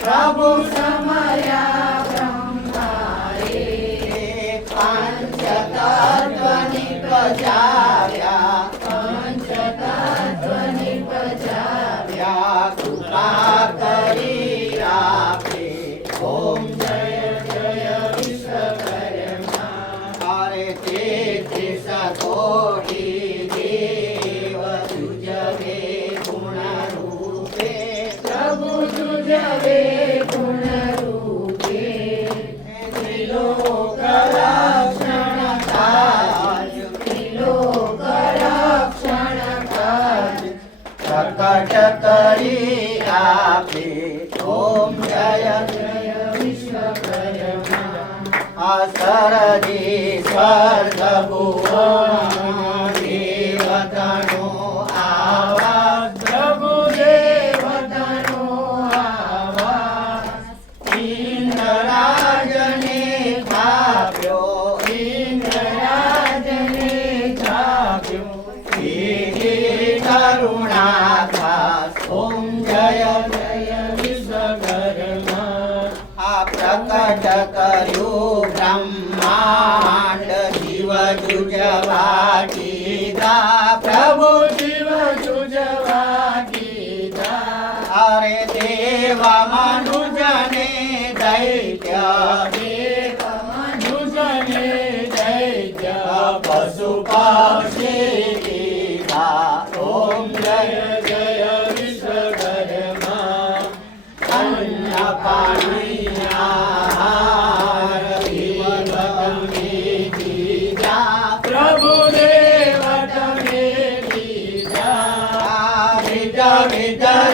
પ્રભુ સમયા બ્રહ્માએ પંચતત્વની પજાવ્યા કૃપા કરી આપે ઓમ જય જય વિશ્વકર્મા અરે તેથી સકોટી દેવ તુજવે ગુણ રૂપે પ્રભુ તુજવે ગુણ રૂપે ત્રિલોક રક્ષણ કાજ ત્રિલોક રક્ષણ કાજ પ્રકટ કરી આપે ઓમ જય જય વિશ્વકર્મા અસરજી સ્વર્ગ ભુવન દેવતનો આવાસ પ્રભુ દેવતનો આવાસ ઇન્દ્રરાજને થાપ્યો ઇન્દ્રરાજને થાપ્યો કરુણા ખાસ ઓમ જય જય વિશ્વકર્મા આ પ્રકટ કર્યું બ્રહ્માંડ જીવ જુજવા કીધા પ્રભુ જીવ જુજવા કીધા અરે દેવ મનુજને દૈત્ય દેવ મનુજને દૈત્ય પશુ પક્ષી ઓમ જય જય વિશ્વકર્મા અન્ન પાણી આહાર તમે દીધા પ્રભુ દેવ તમે દીધા વિધ વિધ